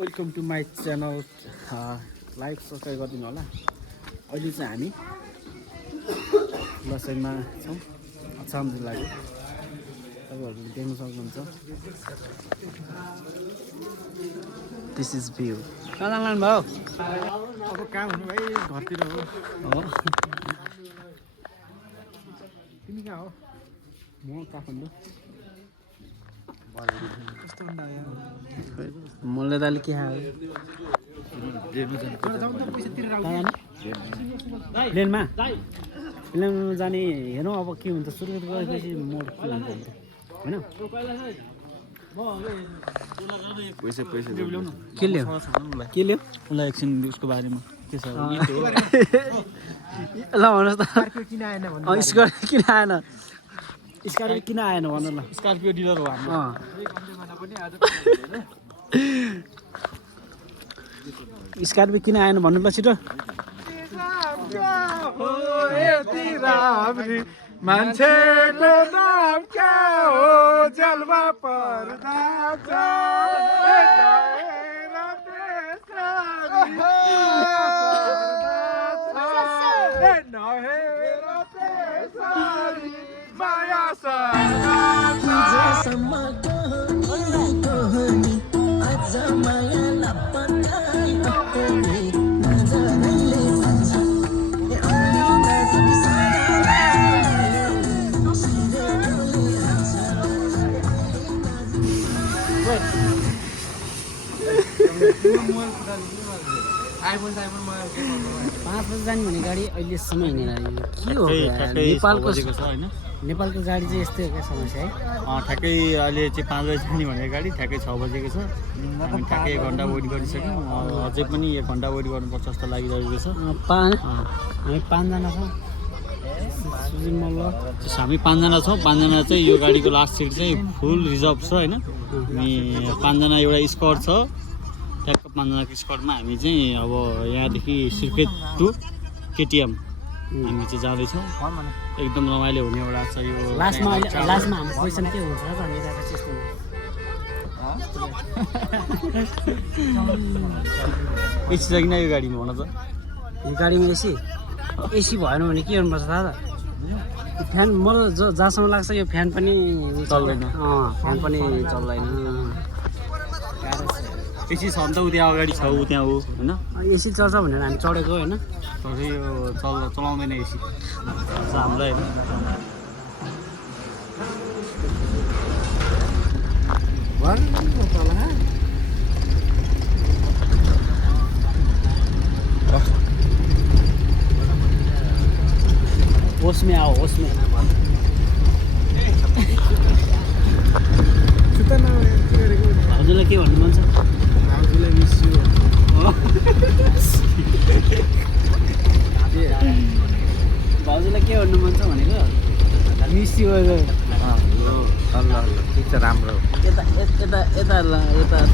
Welcome to my channel like subscribe गरिदिनु होला। अहिले चाहिँ हामी लसैमा छौँ। अछाम जिल्लाको तपाईँहरूले देख्न सक्नुहुन्छ। This is view. कहाँ जानु भयो? अब काम हुनु भाइ घरतिर हो। तिमी कहाँ हो? म काठमाडौँ। कस्तो हुँदा मैले त अलिक के खायो प्लेनमा प्लेनमा जाने हेरौँ अब के हुन्छ। सुरुवात गरेपछि मोड के हुन्छ होइन। के ल्यायो के ल्यायो उसलाई एकछिन उसको बारेमा के छ ल भन्नुहोस् त। किन आएन भन्नु? स्कर्पियो किन आएन? स्कर्पियो किन आएन भन्नु ल। स्कर्पियो डिलर हो हाम्रो। स्कर्पियो किन आएन भन्नु ल छिटो। मान्छेको नाम क्या हो जलवा पर्दा आइफोन 5 बजी जाने भने गाडी अहिलेसम्म हिँडेर के हो नेपालको गाडी चाहिँ यस्तै हो क्या समस्या है। ठ्याक्कै अहिले चाहिँ 5 बजी जाने भनेको गाडी ठ्याक्कै 6 बजेको छ। हामी ठ्याक्कै 1 घन्टा वेट गरिसक्यौँ। अझै पनि 1 घन्टा वेट गर्नुपर्छ जस्तो लागिरहेको छ। हामी 5 जना छौँ। सुजिन मल्ल हामी 5 जना छौँ। 5 जना चाहिँ यो गाडीको लास्ट सिट चाहिँ फुल रिजर्भ छ होइन। हामी 5 जना एउटा स्कट छ। ट्याक्क 5 जनाको स्कटमा हामी चाहिँ अब यहाँदेखि सिर्फेट टु केटिएम हामी चाहिँ जाँदैछौँ। एकदम रमाइलो हुने एउटा छ यो। लास्टमा हाम्रो क्वेसन के हुन्छ भनिरहेको छ यस्तो। एसी छ किन यो गाडीमा भन त? यो गाडीमा एसी भएन भने के गर्नुपर्छ दादा? फ्यान मलाई जहाँसम्म लाग्छ यो फ्यान पनि चल्दैन। फ्यान पनि चल्दैन। एसी छ भने त ऊ त्यहाँ अगाडि छ ऊ त्यहाँ हो होइन। एसी चल्छ भनेर हामी चढेको होइन। तर यो चलाउँदैन एसी हामीलाई होइन। होस में आओ होस में। हजुरलाई के भन्नु मन छ? भाउजूलाई के भन्नु मन छ भनेको? मिस यु ठिक छ राम्रो। यता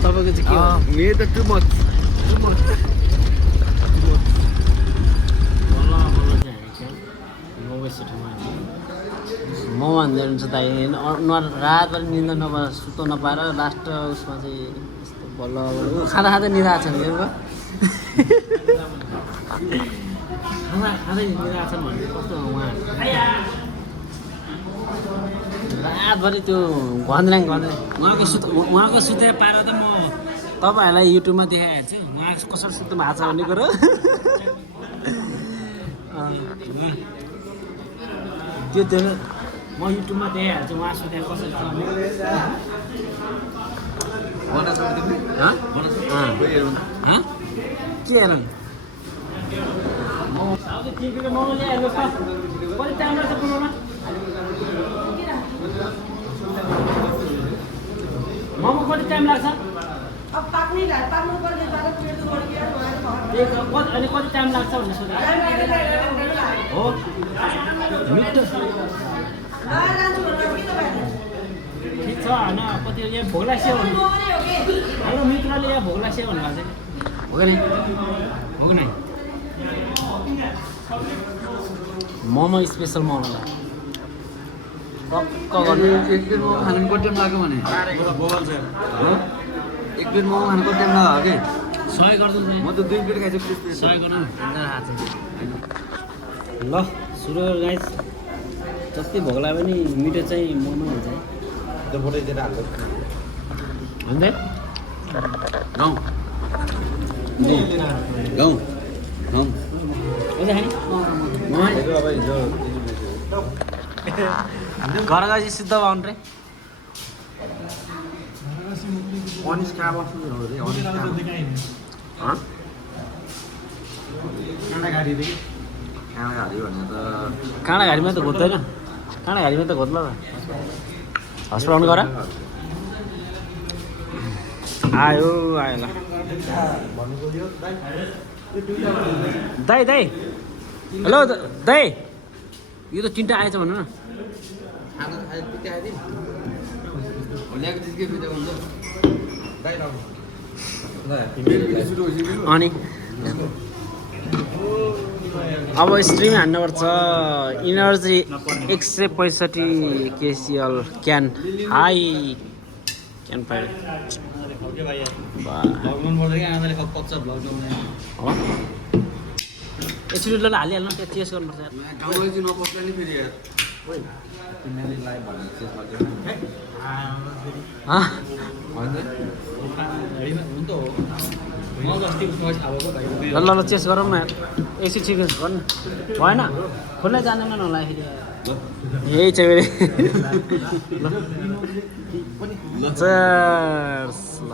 तपाईँको चाहिँ के हो? मेरो त टु मच म भन्दै हुन्छ दाइ रातभरि निन्दा नपाएर सुत्न नपाएर लास्ट उसमा चाहिँ यस्तो बल्ल खाँदा खाँदै निदा छ नि खाँदै निदा छन् भने कस्तो उहाँ रातभरि त्यो उहाँको सुते पाएर त म तपाईँहरूलाई युट्युबमा देखाइहाल्छु उहाँ कसरी सुत्नु भएको छ भन्ने कुरो। त्यो म युट्युबमा देखाइहाल्छु उहाँ सुते कसरी छ भन्ने। के हेर मोमो कति टाइम लाग्छ? अनि कति टाइम लाग्छ भन्ने सोधेको हो। मिठो ठिक छ होइन। कति यहाँ भोग लाग्छ भन्नु हाम्रो मित्रले यहाँ भोग लाग्छ भन्नुभएको छ कि हो कि नै? मोमो स्पेसल मोमो टक्क गर्नु। एक दिन खानु कति टाइम लाग्यो भने? हो एक प्लेट मोमो खानु कति टाइम लाग्यो कि 100 गर्छु नि म त 2 प्लेट खाइसक्छु 100 गर्नु ल सुरु गर गाइस जति भोक लाग्यो पनि मिठो चाहिँ मोमो हुन्छ है त्यो बोटाइदिएर हाल्नु भन्दै गाउँ गाउँ गाउँ अझै खाने घर गएपछि सिद्ध पाउनु रे अनिस कहाँ बस्नु हो रे अनिस काँडा घारी रे काँडा घारी भने त काँडा घारीमा त घोज्दैन काँडा घारीमा त घोज्ला त हस्पिटल गर आयो आयो ल दाइ दाइ हेलो दाइ यो त तिनवटा आएछ भन्नु न खाना खाए पिता आइदिए ल्याएको चिज के पिता हुन्छ दाइ राख्नु अनि अब स्ट्रिम हान्नुपर्छ energy 165 KCl can high can पाइयो एकचोटि ल हालिहाल्नु त्यहाँ चेस गर्नुपर्छ यार गाउँलाई चाहिँ नपस्ला नि फेरि यार तिमीले लाइभ भनेर चेस गर्दैन ल ल चेस गरौँ न यार एकछिन सिक्वेन्स गर्नु भएन खोल्नै जानेन होला फेरि यही चाहिँ ल चेस ल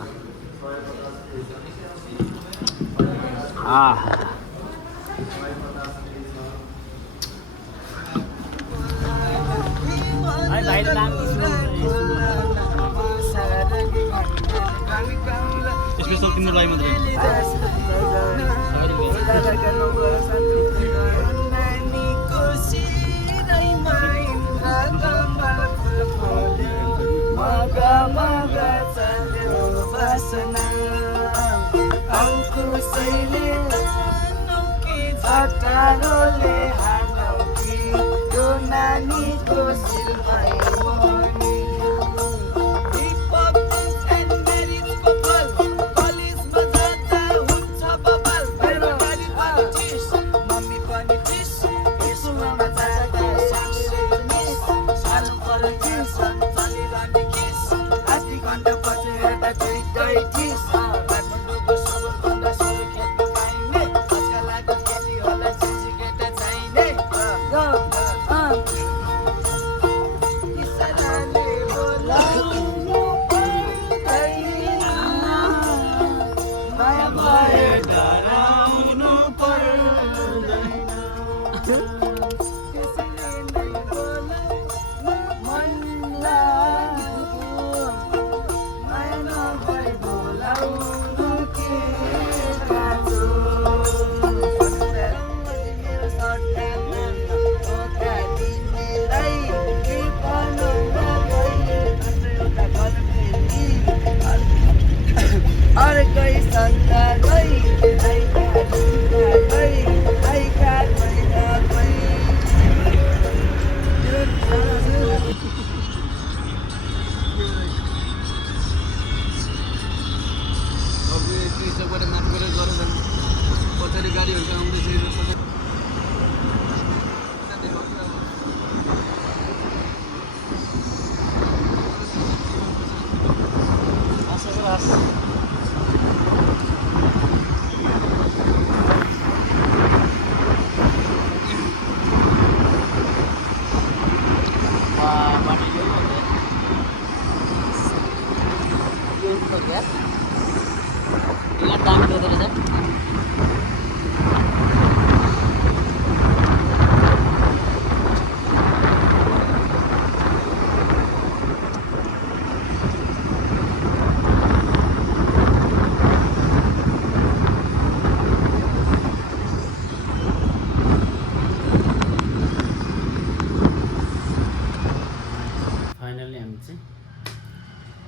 भाइ स्पेसल तिम्रो लागि मात्रै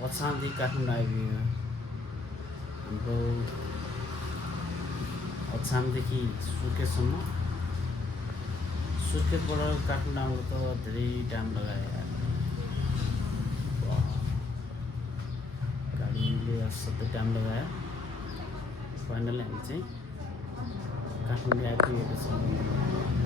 अछामदेखि काठमाडौँ आइपुग्यो हाम्रो अछामदेखि सुर्खेतसम्म सुर्खेतबाट काठमाडौँ आउनु त धेरै टाइम लगायो गाडीले सबै टाइम लगायो फाइनली हामी चाहिँ काठमाडौँ आइपुगेको छौँ